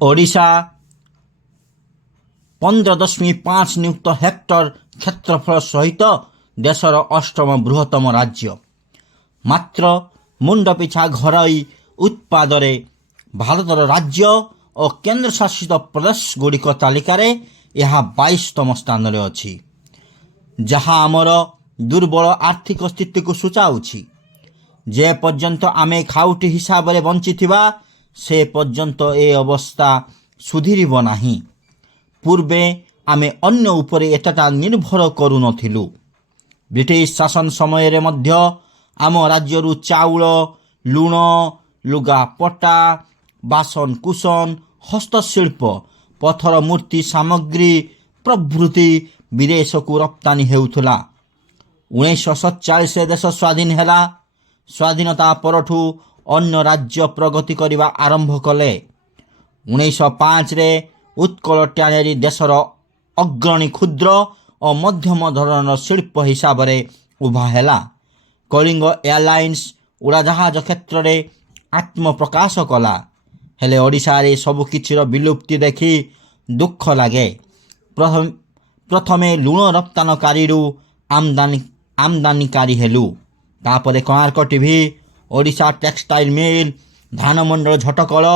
ଓଡ଼ିଶା 15.5 ନିୟୁତ ହେକ୍ଟର କ୍ଷେତ୍ରଫଳ ସହିତ ଦେଶର ଅଷ୍ଟମ ବୃହତ୍ତମ ରାଜ୍ୟ। ମାତ୍ର ମୁଣ୍ଡ ପିଛା ଘରୋଇ ଉତ୍ପାଦରେ ଭାରତର ରାଜ୍ୟ ଓ କେନ୍ଦ୍ରଶାସିତ ପ୍ରଦେଶଗୁଡ଼ିକ ତାଲିକାରେ ଏହା 22ତମ ସ୍ଥାନରେ ଅଛି, ଯାହା ଆମର ଦୁର୍ବଳ ଆର୍ଥିକ ସ୍ଥିତିକୁ ସୂଚାଉଛି। ଯେ ପର୍ଯ୍ୟନ୍ତ ଆମେ ଖାଉଟି ହିସାବରେ ବଞ୍ଚିଥିବା ସେ ପର୍ଯ୍ୟନ୍ତ ଏ ଅବସ୍ଥା ସୁଧୁରିବ ନାହିଁ। ପୂର୍ବେ ଆମେ ଅନ୍ୟ ଉପରେ ଏତେଟା ନିର୍ଭର କରୁନଥିଲୁ। ବ୍ରିଟିଶ ଶାସନ ସମୟରେ ମଧ୍ୟ ଆମ ରାଜ୍ୟରୁ ଚାଉଳ, ଲୁଣ, ଲୁଗାପଟା, ବାସନ କୁସନ, ହସ୍ତଶିଳ୍ପ, ପଥର ମୂର୍ତ୍ତି ସାମଗ୍ରୀ ପ୍ରଭୃତି ବିଦେଶକୁ ରପ୍ତାନି ହେଉଥିଲା। 1947 ଦେଶ ସ୍ୱାଧୀନ ହେଲା। ସ୍ୱାଧୀନତା ପରଠୁ ଅନ୍ୟ ରାଜ୍ୟ ପ୍ରଗତି କରିବା ଆରମ୍ଭ କଲେ। 1905ରେ ଉତ୍କଳ ଟ୍ୟାନେରୀ ଦେଶର ଅଗ୍ରଣୀ କ୍ଷୁଦ୍ର ଓ ମଧ୍ୟମ ଧରଣର ଶିଳ୍ପ ହିସାବରେ ଉଭା ହେଲା। କଳିଙ୍ଗ ଏୟାରଲାଇନ୍ସ ଉଡ଼ାଜାହାଜ କ୍ଷେତ୍ରରେ ଆତ୍ମପ୍ରକାଶ କଲା। ହେଲେ ଓଡ଼ିଶାରେ ସବୁକିଛିର ବିଲୁପ୍ତି ଦେଖି ଦୁଃଖ ଲାଗେ। ପ୍ରଥମେ ଲୁଣ ରପ୍ତାନକାରୀରୁ ଆମଦାନୀକାରୀ ହେଲୁ। ତାପରେ Konark TV, Odisha textile mill, Dhanmandal ଝଟକଳ,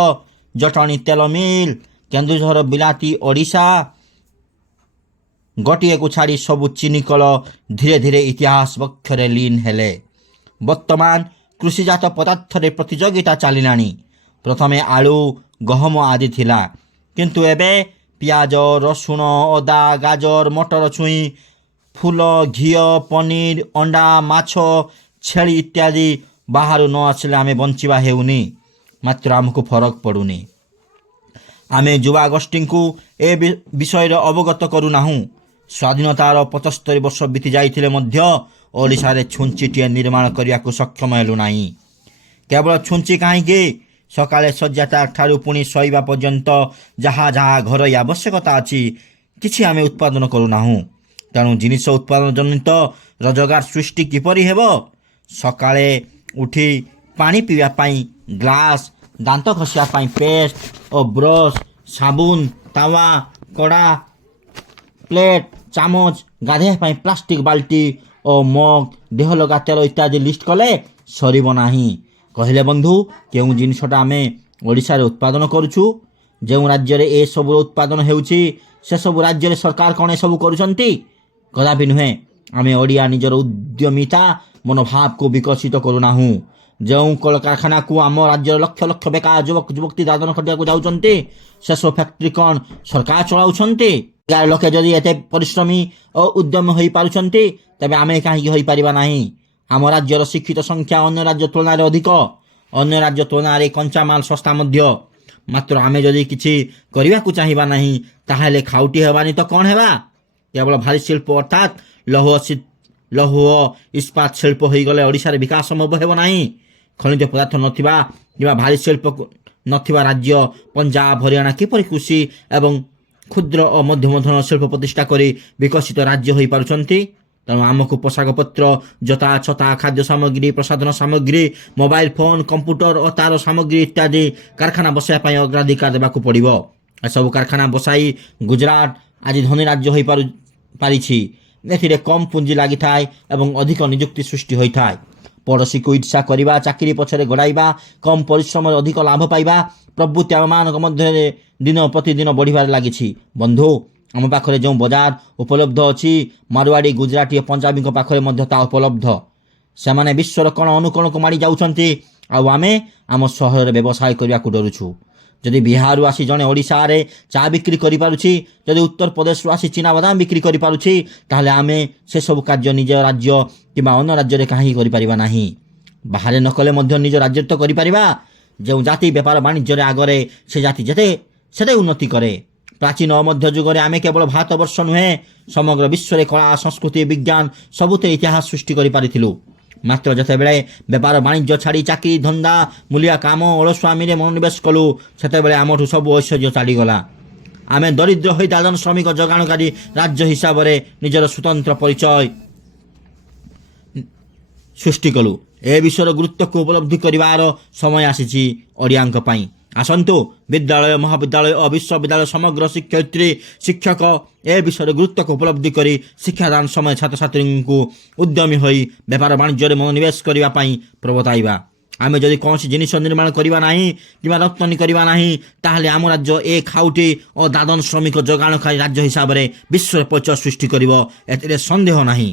ଜଟଣୀ ତେଲ ମିଲ୍, କେନ୍ଦୁଝର ବିଲାତି ଓଡ଼ିଶା, ଗୋଟିଏକୁ ଛାଡ଼ି ସବୁ ଚିନିକଳ ଧୀରେ ଧୀରେ ଇତିହାସ ବକ୍ଷରେ ଲୀନ ହେଲେ। ବର୍ତ୍ତମାନ କୃଷିଜାତ ପଦାର୍ଥରେ ପ୍ରତିଯୋଗିତା ଚାଲିଲାଣି। ପ୍ରଥମେ ଆଳୁ, ଗହମ ଆଦି ଥିଲା, କିନ୍ତୁ ଏବେ ପିଆଜ, ରସୁଣ, ଅଦା, ଗାଜର, ମଟର ଛୁଇଁ, ଫୁଲ, ଘିଅ, ପନିର, ଅଣ୍ଡା, ମାଛ, ଛେଳି ଇତ୍ୟାଦି ବାହାରୁ ନ ଆସିଲେ ଆମେ ବଞ୍ଚିବା ହେଉନି। ମାତ୍ର ଆମକୁ ଫରକ ପଡ଼ୁନି। ଆମେ ଯୁବାଗୋଷ୍ଠୀଙ୍କୁ ଏ ବିଷୟରେ ଅବଗତ କରୁନାହୁଁ। ସ୍ୱାଧୀନତାର 75 ବର୍ଷ ବିତି ଯାଇଥିଲେ ମଧ୍ୟ ଓଡ଼ିଶାରେ ଛୁଞ୍ଚିଟିଏ ନିର୍ମାଣ କରିବାକୁ ସକ୍ଷମ ହେଲୁ ନାହିଁ। କେବଳ ଛୁଞ୍ଚି କାହିଁକି, ସକାଳେ ଶଯ୍ୟା ଠାରୁ ପୁଣି ଶୋଇବା ପର୍ଯ୍ୟନ୍ତ ଯାହା ଯାହା ଘରୋଇ ଆବଶ୍ୟକତା ଅଛି କିଛି ଆମେ ଉତ୍ପାଦନ କରୁନାହୁଁ। ତେଣୁ ଜିନିଷ ଉତ୍ପାଦନ ଜନିତ ରୋଜଗାର ସୃଷ୍ଟି କିପରି ହେବ? ସକାଳେ ଉଠି ପାଣି ପିଇବା ପାଇଁ ଗ୍ଲାସ, ଦାନ୍ତ ଘଷିବା ପାଇଁ ପେଷ୍ଟ ଓ ବ୍ରଶ, ସାବୁନ, ତାୱା, କଡ଼ା, ପ୍ଲେଟ୍, ଚାମଚ, ଗାଧୋଇବା ପାଇଁ ପ୍ଲାଷ୍ଟିକ ବାଲ୍ଟି ଓ ମଗ, ଦେହ ଲଗା ତେଲ ଇତ୍ୟାଦି ଲିଷ୍ଟ କଲେ ସରିବ ନାହିଁ। କହିଲେ ବନ୍ଧୁ, କେଉଁ ଜିନିଷଟା ଆମେ ଓଡ଼ିଶାରେ ଉତ୍ପାଦନ କରୁଛୁ? ଯେଉଁ ରାଜ୍ୟରେ ଏସବୁର ଉତ୍ପାଦନ ହେଉଛି ସେସବୁ ରାଜ୍ୟରେ ସରକାର କ'ଣ ଏସବୁ କରୁଛନ୍ତି? କଦାପି ନୁହେଁ। ଆମେ ଓଡ଼ିଆ ନିଜର ଉଦ୍ୟମିତା ମନୋଭାବକୁ ବିକଶିତ କରୁନାହୁଁ। ଯେଉଁ କଳକାରଖାନାକୁ ଆମ ରାଜ୍ୟର ଲକ୍ଷ ଲକ୍ଷ ବେକାର ଯୁବକ ଯୁବତୀ ଦାଦନ ଖଟିବାକୁ ଯାଉଛନ୍ତି, ସେସବୁ ଫ୍ୟାକ୍ଟ୍ରି କ'ଣ ସରକାର ଚଳାଉଛନ୍ତି? ଲୋକେ ଯଦି ଏତେ ପରିଶ୍ରମୀ ଓ ଉଦ୍ୟମ ହୋଇପାରୁଛନ୍ତି, ତେବେ ଆମେ କାହିଁକି ହୋଇପାରିବା ନାହିଁ? ଆମ ରାଜ୍ୟର ଶିକ୍ଷିତ ସଂଖ୍ୟା ଅନ୍ୟ ରାଜ୍ୟ ତୁଳନାରେ ଅଧିକ। ଅନ୍ୟ ରାଜ୍ୟ ତୁଳନାରେ କଞ୍ଚାମାଲ ଶସ୍ତା ମଧ୍ୟ। ମାତ୍ର ଆମେ ଯଦି କିଛି କରିବାକୁ ଚାହିଁବା ନାହିଁ, ତାହେଲେ ଖାଉଟି ହେବାନି ତ କ'ଣ ହେବା? କେବଳ ଭାରୀ ଶିଳ୍ପ ଅର୍ଥାତ୍ ଲୌହ ଓ ଇସ୍ପାତ ଶିଳ୍ପ ହୋଇଗଲେ ଓଡ଼ିଶାରେ ବିକାଶ ସମ୍ଭବ ହେବ ନାହିଁ। ଖଣିଜ ପଦାର୍ଥ ନଥିବା କିମ୍ବା ଭାରୀ ଶିଳ୍ପ ନଥିବା ରାଜ୍ୟ ପଞ୍ଜାବ, ହରିୟାଣା କିପରି କୃଷି ଏବଂ କ୍ଷୁଦ୍ର ଓ ମଧ୍ୟମ ଧରଣର ଶିଳ୍ପ ପ୍ରତିଷ୍ଠା କରି ବିକଶିତ ରାଜ୍ୟ ହୋଇପାରୁଛନ୍ତି? ତେଣୁ ଆମକୁ ପୋଷାକପତ୍ର, ଜୋତା, ଛତା, ଖାଦ୍ୟ ସାମଗ୍ରୀ, ପ୍ରସାଧନ ସାମଗ୍ରୀ, ମୋବାଇଲ ଫୋନ, କମ୍ପ୍ୟୁଟର ଓ ତାର ସାମଗ୍ରୀ ଇତ୍ୟାଦି କାରଖାନା ବସାଇବା ପାଇଁ ଅଗ୍ରାଧିକାର ଦେବାକୁ ପଡ଼ିବ। ଏସବୁ କାରଖାନା ବସାଇ ଗୁଜରାଟ ଆଜି ଧନୀ ରାଜ୍ୟ ହୋଇପାରିଛି। ଏଥିରେ କମ୍ ପୁଞ୍ଜି ଲାଗିଥାଏ ଏବଂ ଅଧିକ ନିଯୁକ୍ତି ସୃଷ୍ଟି ହୋଇଥାଏ। ପଡ଼ୋଶୀକୁ ଇର୍ଷା କରିବା, ଚାକିରି ପଛରେ ଗୋଡ଼ାଇବା, କମ୍ ପରିଶ୍ରମରେ ଅଧିକ ଲାଭ ପାଇବା ପ୍ରଭୃତି ଆମମାନଙ୍କ ମଧ୍ୟରେ ଦିନ ପ୍ରତିଦିନ ବଢ଼ିବାରେ ଲାଗିଛି। ବନ୍ଧୁ, ଆମ ପାଖରେ ଯେଉଁ ବଜାର ଉପଲବ୍ଧ ଅଛି, ମାରୱାଡ଼ି, ଗୁଜରାଟୀ ଓ ପଞ୍ଜାବୀଙ୍କ ପାଖରେ ମଧ୍ୟ ତାହା ଉପଲବ୍ଧ। ସେମାନେ ବିଶ୍ୱର କୋଣ ଅନୁକୋଣକୁ ମାଡ଼ି ଯାଉଛନ୍ତି, ଆଉ ଆମେ ଆମ ସହରରେ ବ୍ୟବସାୟ କରିବାକୁ ଡରୁଛୁ। ଯଦି ବିହାରରୁ ଆସି ଜଣେ ଓଡ଼ିଶାରେ ଚା' ବିକ୍ରି କରିପାରୁଛି, ଯଦି ଉତ୍ତରପ୍ରଦେଶରୁ ଆସି ଚିନାବାଦାମ ବିକ୍ରି କରିପାରୁଛି, ତାହେଲେ ଆମେ ସେସବୁ କାର୍ଯ୍ୟ ନିଜ ରାଜ୍ୟ କିମ୍ବା ଅନ୍ୟ ରାଜ୍ୟରେ କାହିଁକି କରିପାରିବା ନାହିଁ? ବାହାରେ ନ କଲେ ମଧ୍ୟ ନିଜ ରାଜ୍ୟରେ ତ କରିପାରିବା। ଯେଉଁ ଜାତି ବେପାର ବାଣିଜ୍ୟରେ ଆଗରେ, ସେ ଜାତି ସେତେ ଉନ୍ନତି କରେ। ପ୍ରାଚୀନ ଓ ମଧ୍ୟଯୁଗରେ ଆମେ କେବଳ ଭାରତବର୍ଷ ନୁହେଁ, ସମଗ୍ର ବିଶ୍ୱରେ କଳା, ସଂସ୍କୃତି, ବିଜ୍ଞାନ ସବୁଥିରେ ଇତିହାସ ସୃଷ୍ଟି କରିପାରିଥିଲୁ। ମାତ୍ର ଯେତେବେଳେ ବେପାର ବାଣିଜ୍ୟ ଛାଡ଼ି ଚାକିରି ଧନ୍ଦା, ମୂଲିଆ କାମ, ଅଳସୁଆମୀରେ ମନୋନିବେଶ କଲୁ, ସେତେବେଳେ ଆମଠୁ ସବୁ ଐଶ୍ୱର୍ଯ୍ୟ ଚାଲିଗଲା। ଆମେ ଦରିଦ୍ର ହୋଇ ଦାଦନ ଶ୍ରମିକ ଯୋଗାଣକାରୀ ରାଜ୍ୟ ହିସାବରେ ନିଜର ସ୍ୱତନ୍ତ୍ର ପରିଚୟ ସୃଷ୍ଟି କଲୁ। ଏ ବିଷୟର ଗୁରୁତ୍ୱକୁ ଉପଲବ୍ଧି କରିବାର ସମୟ ଆସିଛି ଓଡ଼ିଆଙ୍କ ପାଇଁ। ଆସନ୍ତୁ ବିଦ୍ୟାଳୟ ମହାବିଦ୍ୟାଳୟ ଓ ବିଶ୍ୱବିଦ୍ୟାଳୟ ସମଗ୍ର ଶିକ୍ଷୟିତ୍ରୀ ଶିକ୍ଷକ ଏ ବିଷୟରେ ଗୁରୁତ୍ୱକୁ ଉପଲବ୍ଧି କରି ଶିକ୍ଷାଦାନ ସମୟ ଛାତ୍ରଛାତ୍ରୀଙ୍କୁ ଉଦ୍ୟମୀ ହୋଇ ବେପାର ବାଣିଜ୍ୟରେ ମନୋନିବେଶ କରିବା ପାଇଁ ପ୍ରବର୍ତ୍ତାଇବା। ଆମେ ଯଦି କୌଣସି ଜିନିଷ ନିର୍ମାଣ କରିବା ନାହିଁ କିମ୍ବା ରପ୍ତାନି କରିବା ନାହିଁ ତାହେଲେ ଆମ ରାଜ୍ୟ ଏ ଖାଉଟି ଓ ଦାଦନ ଶ୍ରମିକ ଯୋଗାଣକାରୀ ରାଜ୍ୟ ହିସାବରେ ବିଶ୍ୱରେ ପରିଚୟ ସୃଷ୍ଟି କରିବ, ଏଥିରେ ସନ୍ଦେହ ନାହିଁ।